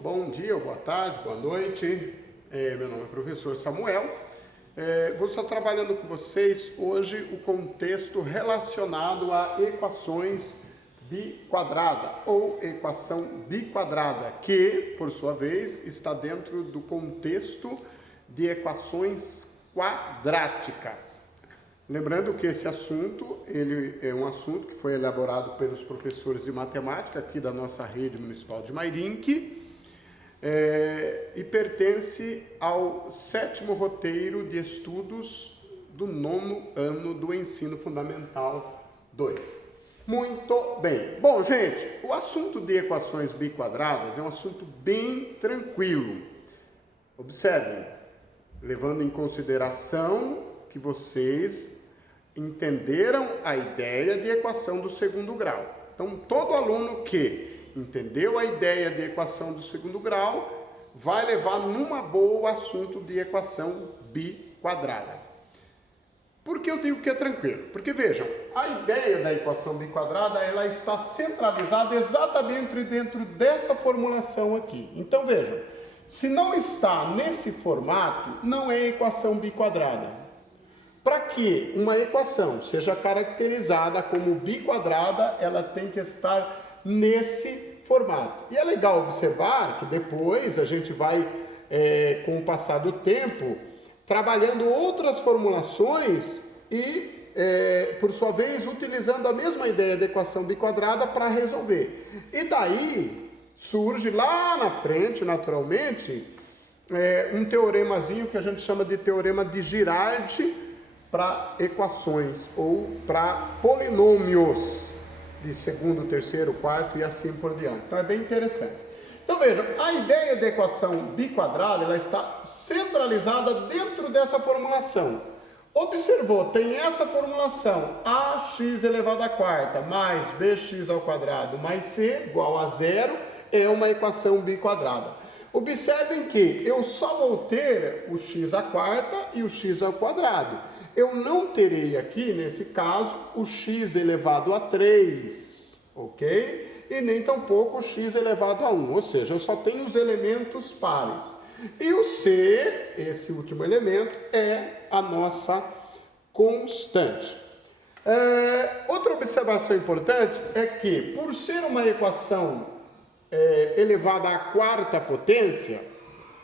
bom dia, boa tarde, boa noite. Meu nome é professor Samuel. Vou estar trabalhando com vocês hoje o contexto relacionado a equações biquadrada ou equação biquadrada, que, por sua vez, está dentro do contexto de equações quadráticas. Lembrando que esse assunto, ele é um assunto que foi elaborado pelos professores de matemática aqui da nossa rede municipal de Mairinque e pertence ao 7º roteiro de estudos do 9º ano do Ensino Fundamental 2. Muito bem. Bom, gente, o assunto de equações biquadradas é um assunto bem tranquilo. Observem, levando em consideração que vocês entenderam a ideia de equação do segundo grau. Então, todo aluno que entendeu a ideia de equação do segundo grau vai levar numa boa o assunto de equação biquadrada. Por que eu digo que é tranquilo? Porque, vejam, a ideia da equação biquadrada, ela está centralizada exatamente dentro dessa formulação aqui. Então, vejam, se não está nesse formato, não é equação biquadrada. Para que uma equação seja caracterizada como biquadrada, ela tem que estar nesse formato. E é legal observar que depois a gente vai, com o passar do tempo, trabalhando outras formulações e, por sua vez, utilizando a mesma ideia de equação biquadrada para resolver. E daí surge lá na frente, naturalmente, um teoremazinho que a gente chama de teorema de Girard, para equações ou para polinômios de segundo, terceiro, quarto e assim por diante. Então é bem interessante. Então vejam, a ideia da equação biquadrada, ela está centralizada dentro dessa formulação. Observou, tem essa formulação, ax elevado à quarta mais bx ao quadrado mais c igual a zero, é uma equação biquadrada. Observem que eu só vou ter o x à quarta e o x ao quadrado. Eu não terei aqui, nesse caso, o x elevado a 3, ok? E nem tampouco o x elevado a 1, ou seja, eu só tenho os elementos pares. E o c, esse último elemento, é a nossa constante. Outra observação importante é que, por ser uma equação elevada à quarta potência,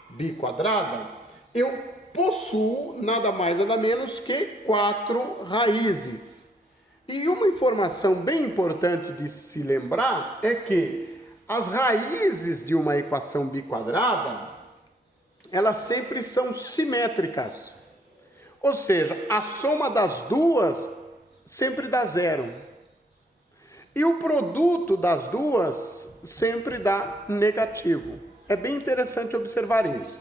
biquadrada, eu possuo nada mais nada menos que 4 raízes. E uma informação bem importante de se lembrar é que as raízes de uma equação biquadrada, elas sempre são simétricas. Ou seja, a soma das duas sempre dá zero. E o produto das duas sempre dá negativo. É bem interessante observar isso.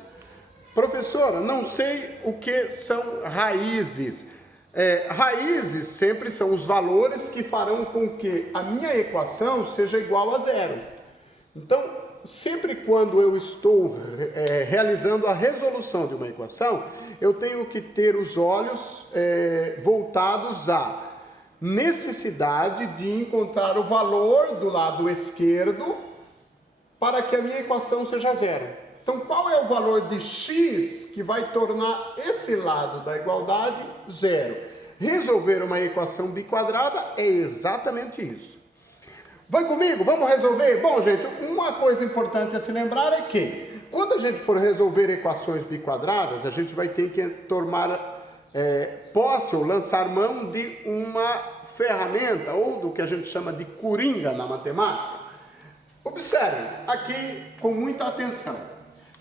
Professora, não sei o que são raízes. Raízes sempre são os valores que farão com que a minha equação seja igual a zero. Então, sempre quando eu estou realizando a resolução de uma equação, eu tenho que ter os olhos voltados à necessidade de encontrar o valor do lado esquerdo para que a minha equação seja zero. Então, qual é o valor de x que vai tornar esse lado da igualdade zero? Resolver uma equação biquadrada é exatamente isso. Vai comigo? Vamos resolver? Bom, gente, uma coisa importante a se lembrar é que, quando a gente for resolver equações biquadradas, a gente vai ter que tomar posse ou lançar mão de uma ferramenta, ou do que a gente chama de coringa na matemática. Observem aqui com muita atenção.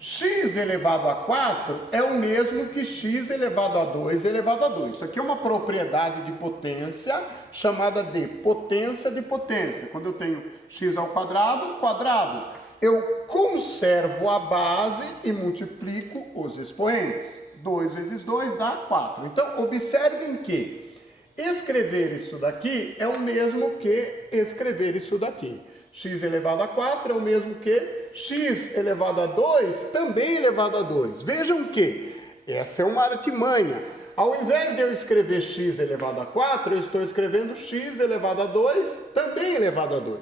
X elevado a 4 é o mesmo que x elevado a 2 elevado a 2. Isso aqui é uma propriedade de potência chamada de potência de potência. Quando eu tenho x ao quadrado, eu conservo a base e multiplico os expoentes. 2 vezes 2 dá 4. Então, observem que escrever isso daqui é o mesmo que escrever isso daqui. X elevado a 4 é o mesmo que x elevado a 2, também elevado a 2. Vejam que essa é uma artimanha. Ao invés de eu escrever x elevado a 4, eu estou escrevendo x elevado a 2, também elevado a 2.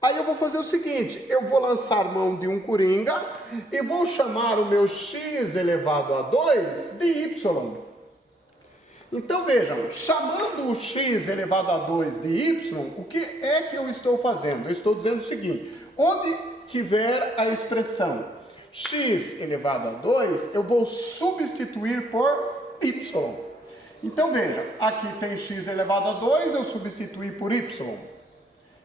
Aí eu vou fazer o seguinte, eu vou lançar mão de um coringa e vou chamar o meu x elevado a 2 de y. Então vejam, chamando o x elevado a 2 de y, o que é que eu estou fazendo? Eu estou dizendo o seguinte, onde tiver a expressão x elevado a 2, eu vou substituir por y. Então veja, aqui tem x elevado a 2, eu substituí por y.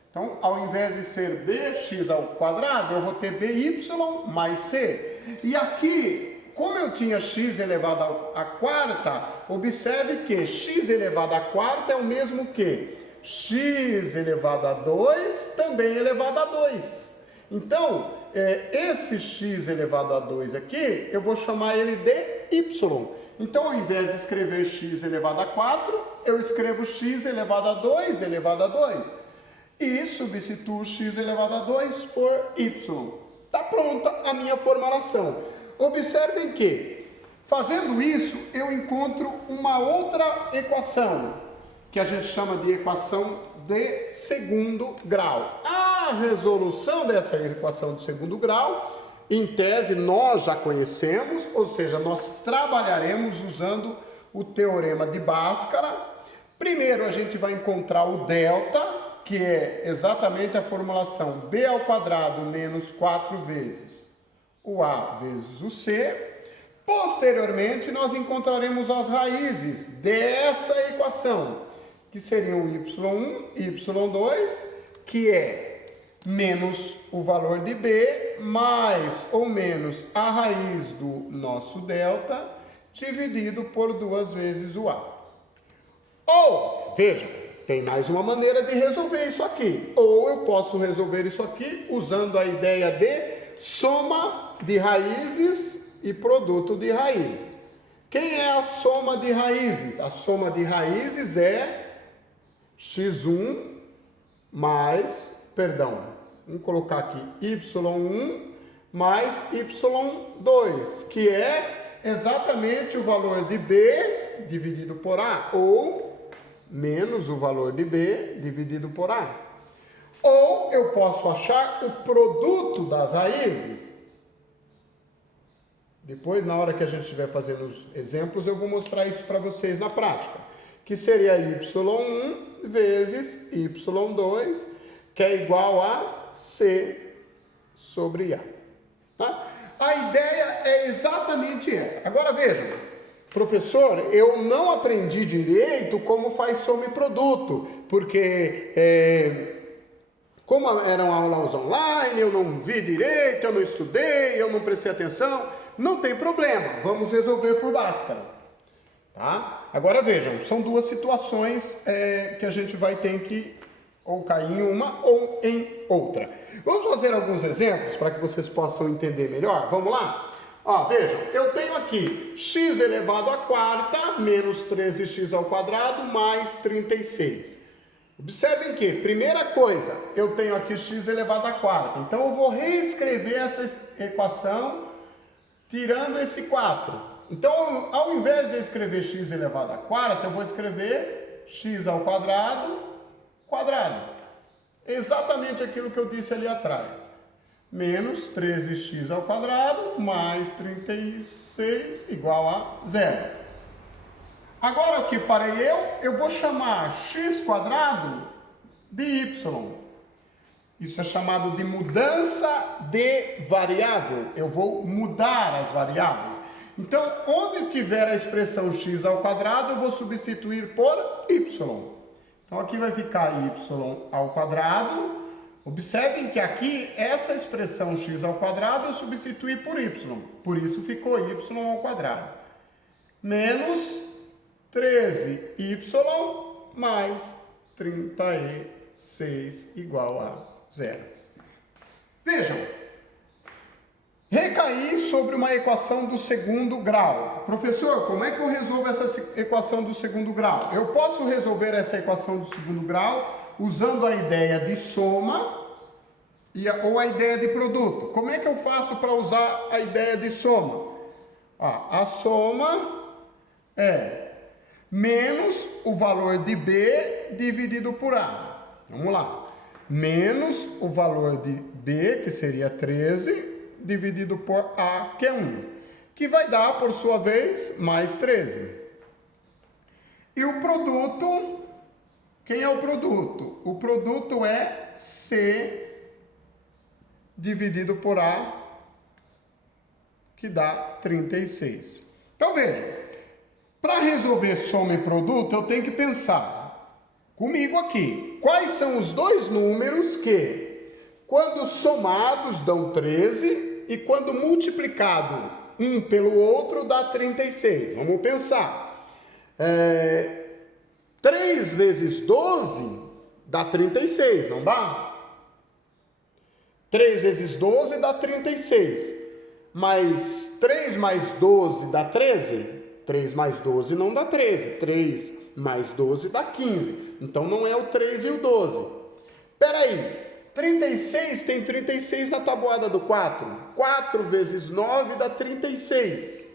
Então, ao invés de ser bx ao quadrado, eu vou ter by mais c. E aqui, como eu tinha x elevado à quarta, observe que x elevado à quarta é o mesmo que x elevado a 2 também elevado a 2. Então, esse x elevado a 2 aqui, eu vou chamar ele de y. Então, ao invés de escrever x elevado a 4, eu escrevo x elevado a 2 elevado a 2. E substituo x elevado a 2 por y. Está pronta a minha formulação. Observem que, fazendo isso, eu encontro uma outra equação, que a gente chama de equação de segundo grau. A resolução dessa equação de segundo grau, em tese, nós já conhecemos, ou seja, nós trabalharemos usando o teorema de Bhaskara. Primeiro, a gente vai encontrar o delta, que é exatamente a formulação b ao quadrado menos 4 vezes o a vezes o c. Posteriormente, nós encontraremos as raízes dessa equação, que seriam y1, y2, que é menos o valor de b, mais ou menos a raiz do nosso delta, dividido por 2 vezes o a. Ou, veja, tem mais uma maneira de resolver isso aqui. Ou eu posso resolver isso aqui usando a ideia de soma de raízes e produto de raízes. Quem é a soma de raízes? A soma de raízes é x1 mais, vamos colocar aqui y1 mais y2, que é exatamente o valor de b dividido por a, ou menos o valor de b dividido por a. Ou eu posso achar o produto das raízes. Depois, na hora que a gente estiver fazendo os exemplos, eu vou mostrar isso para vocês na prática. Que seria y1 vezes y2, que é igual a c sobre a. Tá? A ideia é exatamente essa. Agora vejam. Professor, eu não aprendi direito como faz soma e produto, porque como eram aulas online, eu não vi direito, eu não estudei, eu não prestei atenção. Não tem problema, vamos resolver por Bhaskara. Tá? Agora vejam, são duas situações que a gente vai ter que ou cair em uma ou em outra. Vamos fazer alguns exemplos para que vocês possam entender melhor? Vamos lá? Ó, vejam, eu tenho aqui x elevado à quarta menos 13x ao quadrado mais 36. Observem que, primeira coisa, eu tenho aqui x elevado à quarta. Então, eu vou reescrever essa equação tirando esse 4. Então, ao invés de eu escrever x elevado à quarta, eu vou escrever x ao quadrado, quadrado. Exatamente aquilo que eu disse ali atrás. Menos 13x ao quadrado mais 36 igual a 0. Agora o que farei eu? Eu vou chamar x quadrado de y. Isso é chamado de mudança de variável. Eu vou mudar as variáveis. Então, onde tiver a expressão x ao quadrado, eu vou substituir por y. Então, aqui vai ficar y ao quadrado. Observem que aqui, essa expressão x ao quadrado eu substituí por y. Por isso ficou y ao quadrado. Menos 13y mais 36 igual a 0. Vejam. Recair sobre uma equação do segundo grau. Professor, como é que eu resolvo essa equação do segundo grau? Eu posso resolver essa equação do segundo grau usando a ideia de soma ou a ideia de produto. Como é que eu faço para usar a ideia de soma? A soma é menos o valor de b dividido por a. Vamos lá. menos o valor de B, que seria 13, dividido por A, que é 1, que vai dar, por sua vez, mais 13. E o produto, quem é o produto? O produto é C dividido por A, que dá 36. Então, veja, para resolver soma e produto, eu tenho que pensar comigo aqui. Quais são os dois números que, quando somados, dão 13 e quando multiplicado um pelo outro, dá 36? Vamos pensar. 3 vezes 12 dá 36, não dá? 3 vezes 12 dá 36. Mas 3 mais 12 dá 13? 3 mais 12 não dá 13. 3 mais 12 dá 15. Então não é o 3 e o 12. Espera aí. 36 tem 36 na tabuada do 4. 4 vezes 9 dá 36.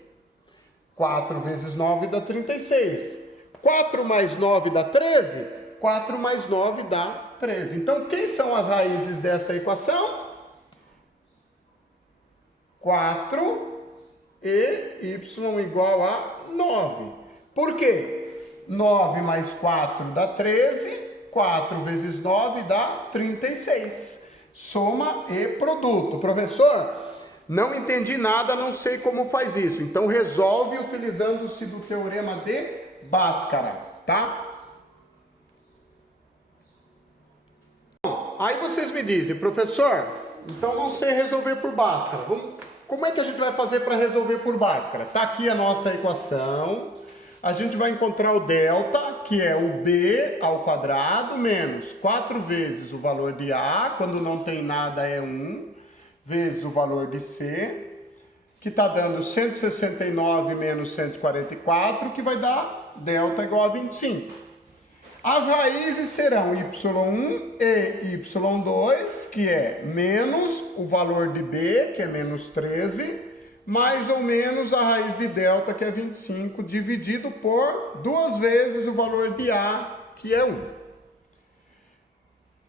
4 vezes 9 dá 36. 4 mais 9 dá 13. 4 mais 9 dá 13. Então, quem são as raízes dessa equação? 4 e y igual a 9. Por quê? 9 mais 4 dá 13. 4 vezes 9 dá 36. Soma e produto. Professor, não entendi nada, não sei como faz isso. Então, resolve utilizando-se do teorema de Bhaskara, tá? Aí vocês me dizem, professor, então não sei resolver por Bhaskara. Como é que a gente vai fazer para resolver por Bhaskara? Tá aqui a nossa equação. A gente vai encontrar o delta, que é o b ao quadrado, menos 4 vezes o valor de A, quando não tem nada é 1, vezes o valor de C, que está dando 169 menos 144, que vai dar delta igual a 25. As raízes serão y1 e y2, que é menos o valor de b, que é menos 13, mais ou menos a raiz de delta, que é 25, dividido por 2 vezes o valor de A, que é 1.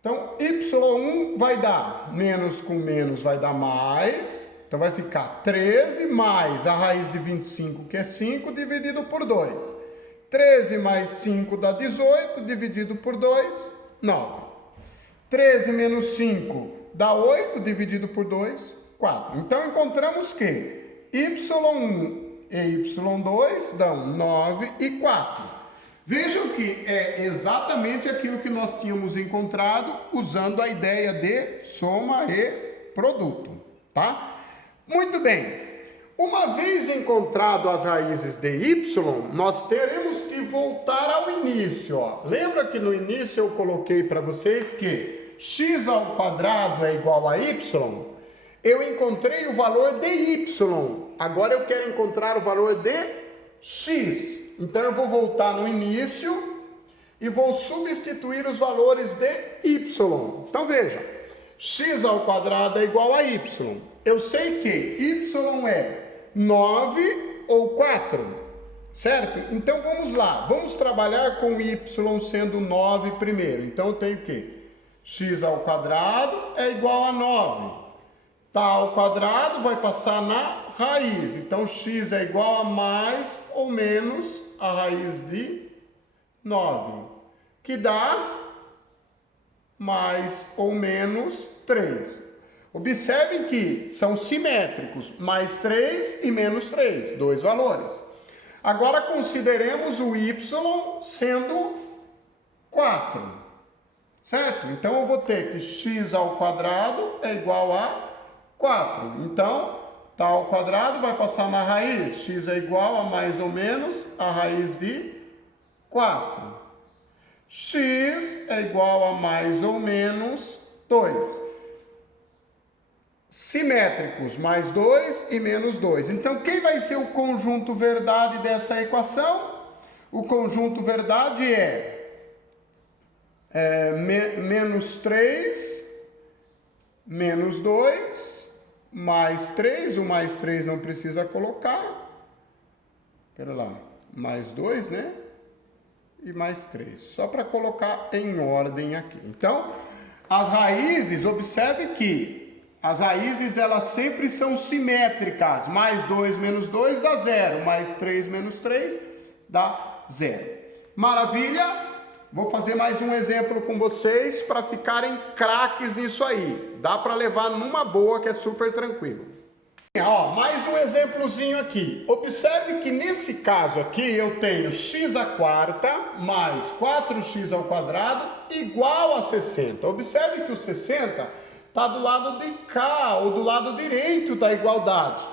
Então, y1 vai dar, menos com menos vai dar mais, então vai ficar 13 mais a raiz de 25, que é 5, dividido por 2. 13 mais 5 dá 18, dividido por 2, 9. 13 menos 5 dá 8, dividido por 2, 4. Então, encontramos que y1 e y2 dão 9 e 4. Vejam que é exatamente aquilo que nós tínhamos encontrado usando a ideia de soma e produto, tá? Muito bem. Uma vez encontrado as raízes de y, nós teremos que voltar ao início. Ó. Lembra que no início eu coloquei para vocês que x ao quadrado é igual a y? Eu encontrei o valor de y. Agora eu quero encontrar o valor de x. Então eu vou voltar no início e vou substituir os valores de y. Então veja, x ao quadrado é igual a y. Eu sei que y é 9 ou 4, certo? Então vamos lá, vamos trabalhar com y sendo 9 primeiro. Então eu tenho que x ao quadrado é igual a 9. Tá ao quadrado vai passar na raiz. Então x é igual a mais ou menos a raiz de 9, que dá mais ou menos 3. Observem que são simétricos, mais 3 e menos 3, dois valores. Agora consideremos o y sendo 4, certo? Então eu vou ter que x ao quadrado é igual a 4. Então, tá ao quadrado vai passar na raiz, x é igual a mais ou menos a raiz de 4. X é igual a mais ou menos 2. Simétricos, mais 2 e menos 2. Então, quem vai ser o conjunto verdade dessa equação? O conjunto verdade menos 3, menos 2, mais 3. O mais 3 não precisa colocar. Espera lá, mais 2, né? E mais 3. Só para colocar em ordem aqui. Então, as raízes, observe que as raízes elas sempre são simétricas. Mais 2 menos 2 dá 0, mais 3 menos 3 dá 0. Maravilha? Vou fazer mais um exemplo com vocês para ficarem craques nisso aí. Dá para levar numa boa que é super tranquilo. Ó, mais um exemplozinho aqui. Observe que nesse caso aqui eu tenho x à quarta mais 4x ao quadrado igual a 60. Observe que o 60 está do lado de cá, ou do lado direito da igualdade.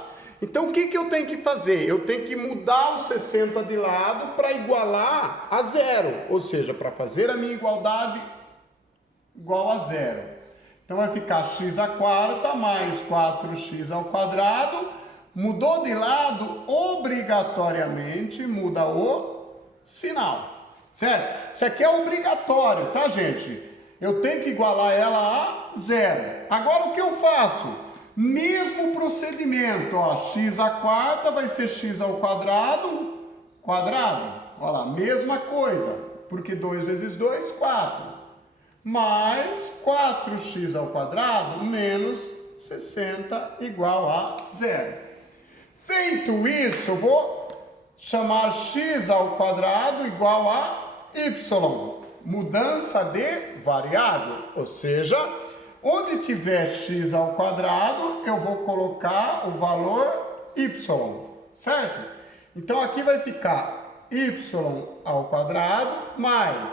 Então o que eu tenho que fazer? Eu tenho que mudar o 60 de lado para igualar a zero. Ou seja, para fazer a minha igualdade igual a zero. Então vai ficar x à quarta mais 4x ao quadrado. Mudou de lado, obrigatoriamente muda o sinal. Certo? Isso aqui é obrigatório, tá, gente? Eu tenho que igualar ela a zero. Agora o que eu faço? Mesmo procedimento, ó, x à quarta vai ser x ao quadrado, quadrado. Olha lá, mesma coisa, porque 2 vezes 2, 4. Mais 4x ao quadrado menos 60 igual a zero. Feito isso, eu vou chamar x ao quadrado igual a y. Mudança de variável, ou seja, onde tiver x ao quadrado, eu vou colocar o valor y, certo? Então aqui vai ficar y ao quadrado mais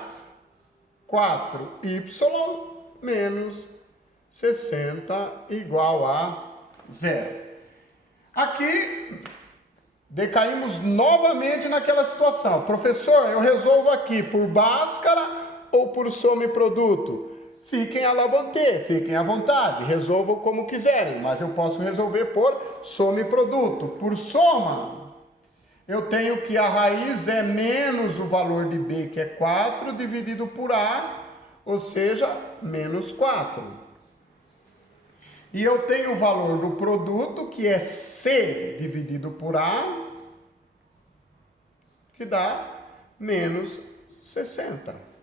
4y menos 60 igual a zero. Aqui decaímos novamente naquela situação. Professor, eu resolvo aqui por Bhaskara ou por soma e produto? Fiquem à la vontade, fiquem à vontade, resolvam como quiserem, mas eu posso resolver por soma e produto. Por soma, eu tenho que a raiz é menos o valor de b, que é 4, dividido por a, ou seja, menos 4. E eu tenho o valor do produto, que é c dividido por a, que dá menos 60.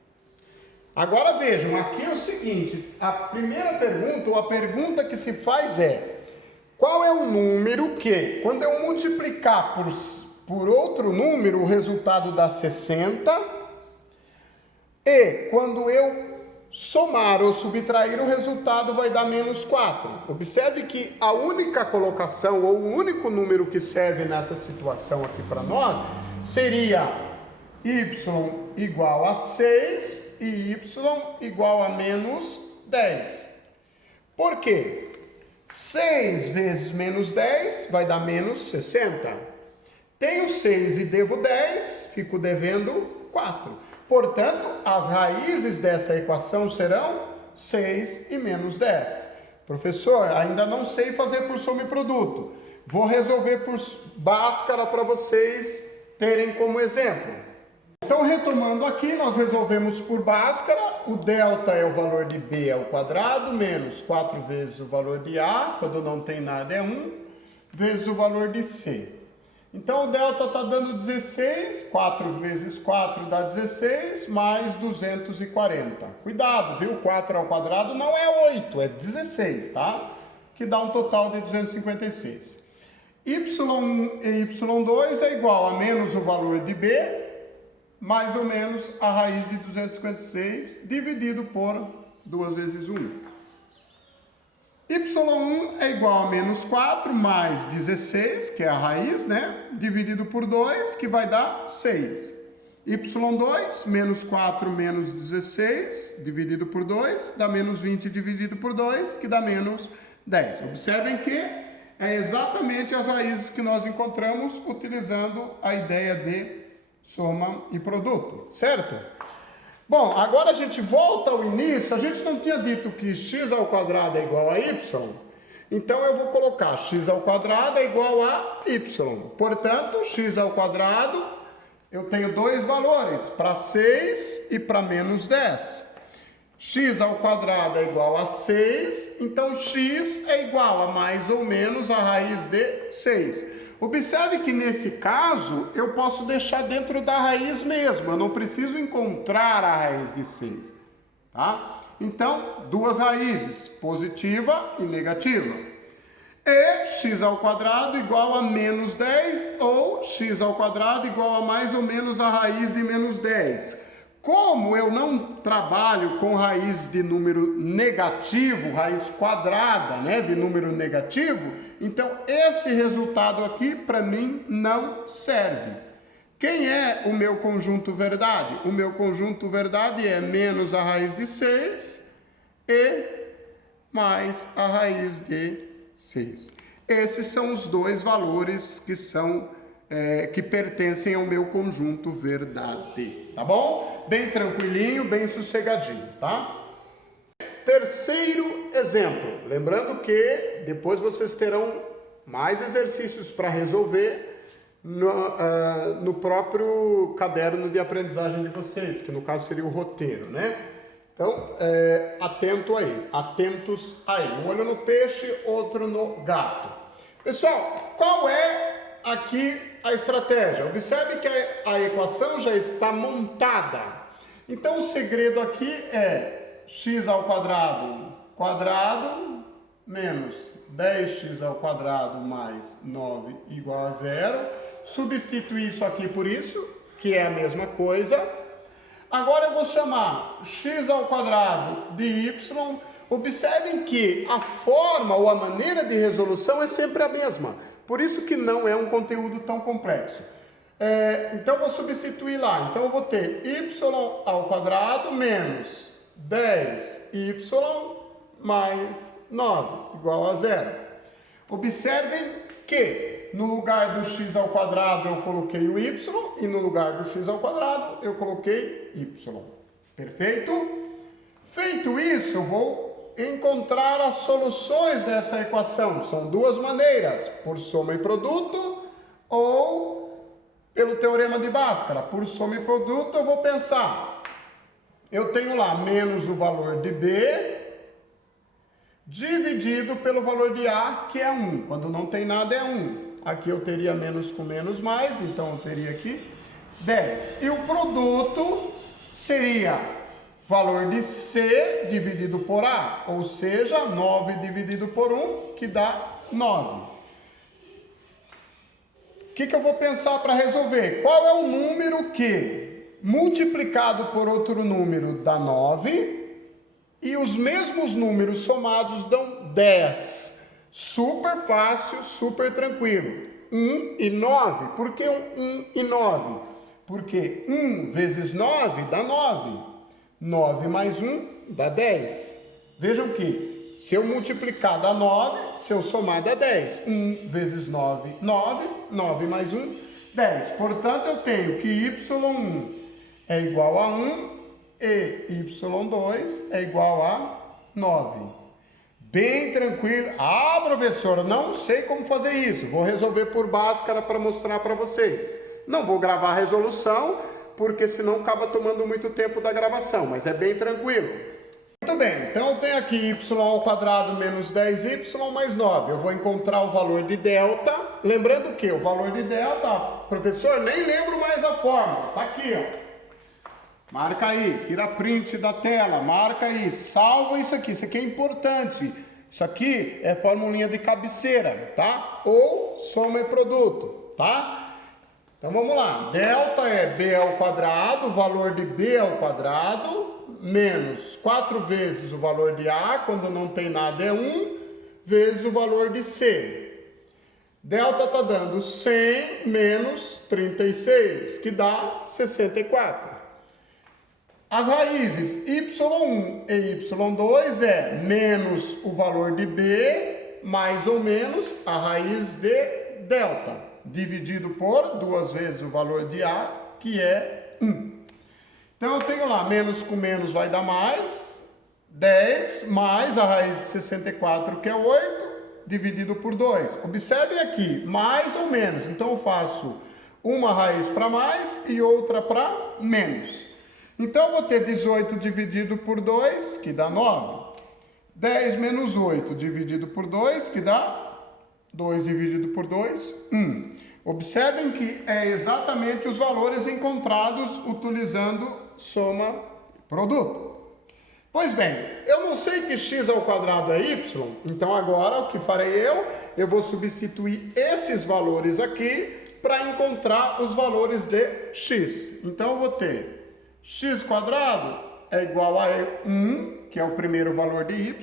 Agora vejam, aqui é o seguinte, a primeira pergunta, ou a pergunta que se faz é, qual é o número que, quando eu multiplicar por outro número, o resultado dá 60, e quando eu somar ou subtrair, o resultado vai dar menos 4. Observe que a única colocação, ou o único número que serve nessa situação aqui para nós, seria y igual a 6, e y igual a menos 10. Por quê? 6 vezes menos 10 vai dar menos 60. Tenho 6 e devo 10, fico devendo 4. Portanto, as raízes dessa equação serão 6 e menos 10. Professor, ainda não sei fazer por soma e produto. Vou resolver por Bhaskara para vocês terem como exemplo. Então, retomando aqui, nós resolvemos por Bhaskara, o delta é o valor de b ao quadrado, menos 4 vezes o valor de a, quando não tem nada é 1, vezes o valor de c. Então, o delta está dando 16, 4 vezes 4 dá 16, mais 240. Cuidado, viu? 4 ao quadrado não é 8, é 16, tá? Que dá um total de 256. y1 e y2 é igual a menos o valor de b, mais ou menos a raiz de 256, dividido por 2 vezes 1. y1 é igual a menos 4, mais 16, que é a raiz, né? Dividido por 2, que vai dar 6. y2, menos 4 menos 16, dividido por 2, dá menos 20 dividido por 2, que dá menos 10. Observem que é exatamente as raízes que nós encontramos utilizando a ideia de soma e produto, certo? Bom, agora a gente volta ao início. A gente não tinha dito que x ao quadrado é igual a y? Então eu vou colocar x ao quadrado é igual a y. Portanto, x ao quadrado, eu tenho dois valores, para 6 e para menos 10. X ao quadrado é igual a 6, então x é igual a mais ou menos a raiz de 6. Observe que nesse caso, eu posso deixar dentro da raiz mesmo, eu não preciso encontrar a raiz de 6, tá? Então, duas raízes, positiva e negativa. E x ao quadrado igual a menos 10 ou x ao quadrado igual a mais ou menos a raiz de menos 10. Como eu não trabalho com raiz de número negativo, raiz quadrada, né, de número negativo, então esse resultado aqui para mim não serve. Quem é o meu conjunto verdade? O meu conjunto verdade é menos a raiz de 6 e mais a raiz de 6. Esses são os dois valores que pertencem ao meu conjunto verdade, tá bom? Bem tranquilinho, bem sossegadinho, tá? Terceiro exemplo, lembrando que depois vocês terão mais exercícios para resolver no próprio caderno de aprendizagem de vocês, que no caso seria o roteiro, né? Então, atentos aí. Um olho no peixe, outro no gato. Pessoal, qual é aqui a estratégia? Observe que a equação já está montada. Então, o segredo aqui é x ao quadrado menos 10x ao quadrado mais 9 igual a 0. Substituir isso aqui por isso, que é a mesma coisa. Agora eu vou chamar x ao quadrado de y. Observem que a forma ou a maneira de resolução é sempre a mesma. Por isso que não é um conteúdo tão complexo. Então eu vou substituir lá. Então eu vou ter y ao quadrado menos 10y mais 9 igual a 0. Observem que no lugar do x ao quadrado eu coloquei o y e no lugar do x ao quadrado eu coloquei y. Perfeito? Feito isso, eu vou encontrar as soluções dessa equação. São duas maneiras, por soma e produto ou pelo teorema de Bhaskara. Por soma e produto eu vou pensar, eu tenho lá menos o valor de B dividido pelo valor de A, que é 1. Quando não tem nada é 1. Aqui eu teria menos com menos mais, então eu teria aqui 10. E o produto seria valor de C dividido por A, ou seja, 9 dividido por 1, que dá 9. O que eu vou pensar para resolver? Qual é o número que, multiplicado por outro número, dá 9, e os mesmos números somados dão 10? Super fácil, super tranquilo. 1 e 9. Por que 1 e 9? Porque 1 vezes 9 dá 9. 9 mais 1 dá 10. Vejam que se eu multiplicar dá 9, se eu somar dá 10. 1 vezes 9, 9. 9 mais 1, 10. Portanto, eu tenho que y1 é igual a 1 e y2 é igual a 9. Bem tranquilo. Ah, professor, não sei como fazer isso. Vou resolver por Bhaskara para mostrar para vocês. Não vou gravar a resolução, porque senão acaba tomando muito tempo da gravação, mas é bem tranquilo. Muito bem, então eu tenho aqui y ao quadrado menos 10y mais 9. Eu vou encontrar o valor de delta. Lembrando que o valor de delta, professor, nem lembro mais a fórmula. Tá aqui, ó. Marca aí, tira print da tela, marca aí, salva isso aqui é importante. Isso aqui é formulinha de cabeceira, tá? Ou soma e produto, tá? Então vamos lá, delta é b ao quadrado, o valor de b ao quadrado, menos 4 vezes o valor de a, quando não tem nada é 1, vezes o valor de c. Delta está dando 100 menos 36, que dá 64. As raízes y1 e y2 é menos o valor de b, mais ou menos a raiz de delta, dividido por 2 vezes o valor de a, que é 1. Então eu tenho lá, menos com menos vai dar mais, 10 mais a raiz de 64, que é 8, dividido por 2. Observem aqui, mais ou menos. Então eu faço uma raiz para mais e outra para menos. Então eu vou ter 18 dividido por 2, que dá 9. 10 menos 8 dividido por 2, que dá 2 dividido por 2, 1. Observem que é exatamente os valores encontrados utilizando soma produto. Pois bem, eu não sei que x ao quadrado é y, então agora o que farei eu vou substituir esses valores aqui para encontrar os valores de x. Então eu vou ter x quadrado é igual a 1, que é o primeiro valor de y,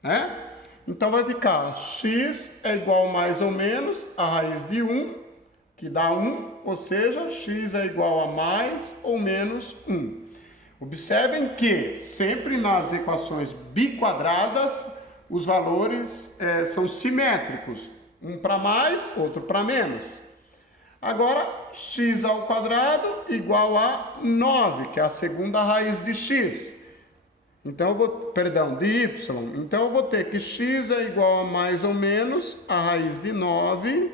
né? Então vai ficar x é igual mais ou menos a raiz de 1, que dá 1, ou seja, x é igual a mais ou menos 1. Observem que sempre nas equações biquadradas os valores são simétricos, um para mais, outro para menos. Agora, x ao quadrado igual a 9, que é a segunda raiz de x. Então, de y. Então, eu vou ter que x é igual a mais ou menos a raiz de 9,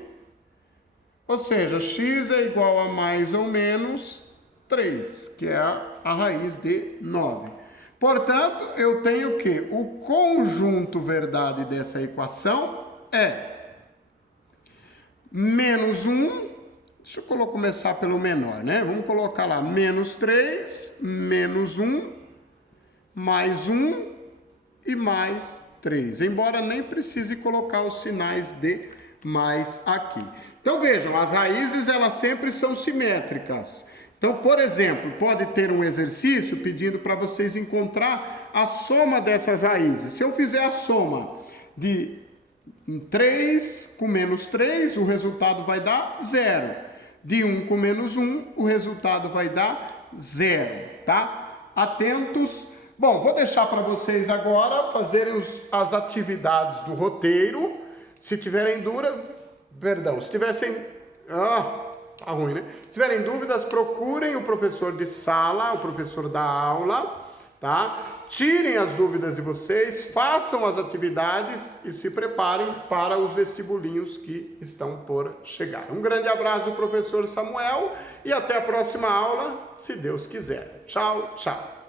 ou seja, x é igual a mais ou menos 3, que é a raiz de 9. Portanto, eu tenho que o conjunto verdade dessa equação é menos 1, deixa eu começar pelo menor, né? Vamos colocar lá, menos 3, menos 1, mais 1 e mais 3. Embora nem precise colocar os sinais de mais aqui. Então, vejam, as raízes, elas sempre são simétricas. Então, por exemplo, pode ter um exercício pedindo para vocês encontrar a soma dessas raízes. Se eu fizer a soma de 3 com menos 3, o resultado vai dar 0. De 1 com menos 1, o resultado vai dar 0, tá? Atentos. Bom, vou deixar para vocês agora fazerem as atividades do roteiro. Se tiverem dúvida, se tivessem... tá ruim, né? Se tiverem dúvidas, procurem o professor de sala, o professor da aula, tá? Tirem as dúvidas de vocês, façam as atividades e se preparem para os vestibulinhos que estão por chegar. Um grande abraço do professor Samuel e até a próxima aula, se Deus quiser. Tchau, tchau.